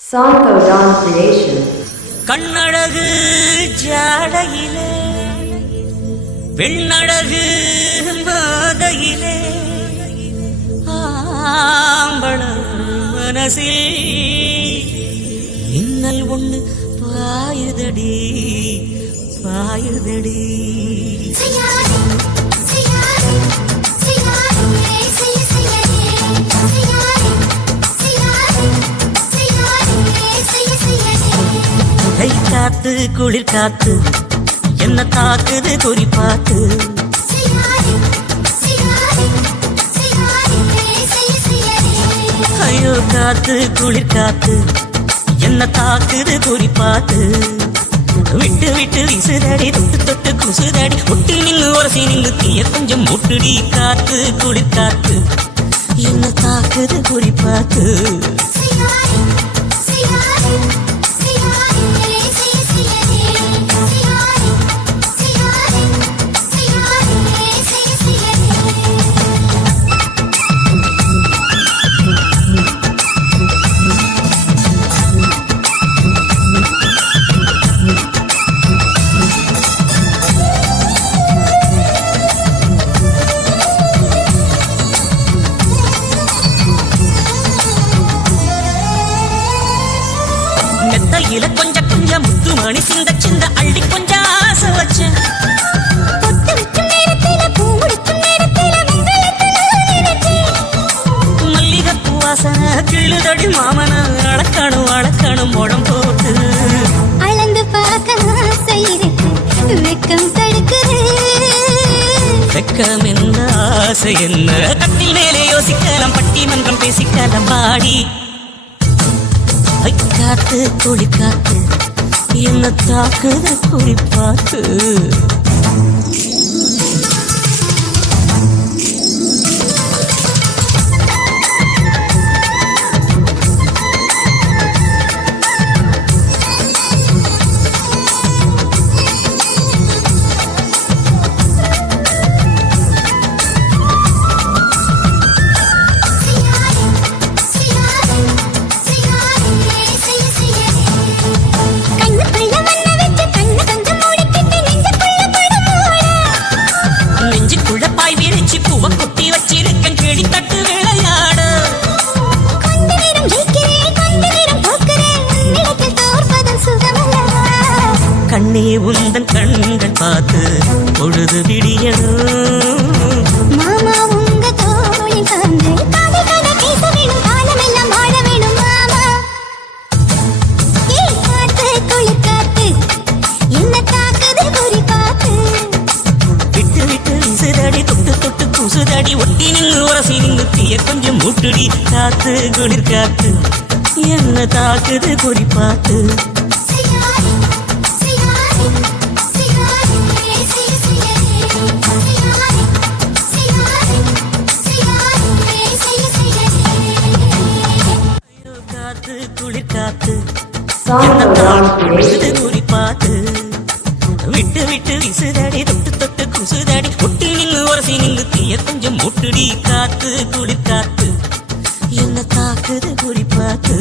Santo Don Creation. கண்ணழகு ஜாடையிலே பெண்ணழகு பாதையிலே ஆம்பள மனசில் இன்னல் ஒண்ணு பாயுதடி பாயுதடி. காத்து குளிர் காத்து என்ன தாக்குது குறி பார்த்து. ஐயோ காத்து குளிர் காத்து என்ன தாக்குது குறி பார்த்து. விட்டு விட்டு விசுதடி தொட்டு தொட்டு குசுதடி ஒட்டி நின்று உரசி நின்று தீய கொஞ்சம் முட்டுடி. காத்து குளிர் காத்து என்ன தாக்குது குறி பார்த்து. மெத்தையில கொஞ்சம் கொஞ்சம் முத்து மணி சிந்த சிந்த அள்ளி கொஞ்சம் ஆசை வச்சேன். மல்லிகைப்பூ வாசனை கிள்ளுதடி மாமன அளக்கணும் அளக்கணும் முடம் போட்டு. அளந்து பார்க்க ஆசை இருக்கு வெக்கம் தடுக்குது. வெக்கம் என்ன ஆசை என்ன கட்டில் மேலே யோசிக்கலாம் பட்டிமன்றம் பேசிக்கலாம் பாடி. காத்து குளி காத்து என்ன தாக்குது குறி பார்த்து. கண்ணே உந்தன் கண்கள் பார்த்து பொழுது விடியணும். மாமா உங்க தோழி தந்து கதை கதை பேச வேணும் காலமெல்லாம் வாழ வேணும் மாமா. காத்து குளிர் காத்து என்ன தாக்குது குறி பார்த்து. விட்டு விட்டு விசுதடி தொட்டு தொட்டு குசுதடி ஒட்டி நின்று உரசி நின்று தீய கொஞ்சம் முட்டுடி. காத்து குளிர் காத்து என்ன தாக்குது குறி பார்த்து. குளிர் காத்து குறி பார்த்து. விட்டு விட்டு விசுதடி தொட்டு தொட்டு குசுதடி ஒட்டி நின்று உரசி நின்று தீய கொஞ்சம் முட்டுடி. காத்து குளிர் காத்து என்ன தாக்குது குறி பார்த்து.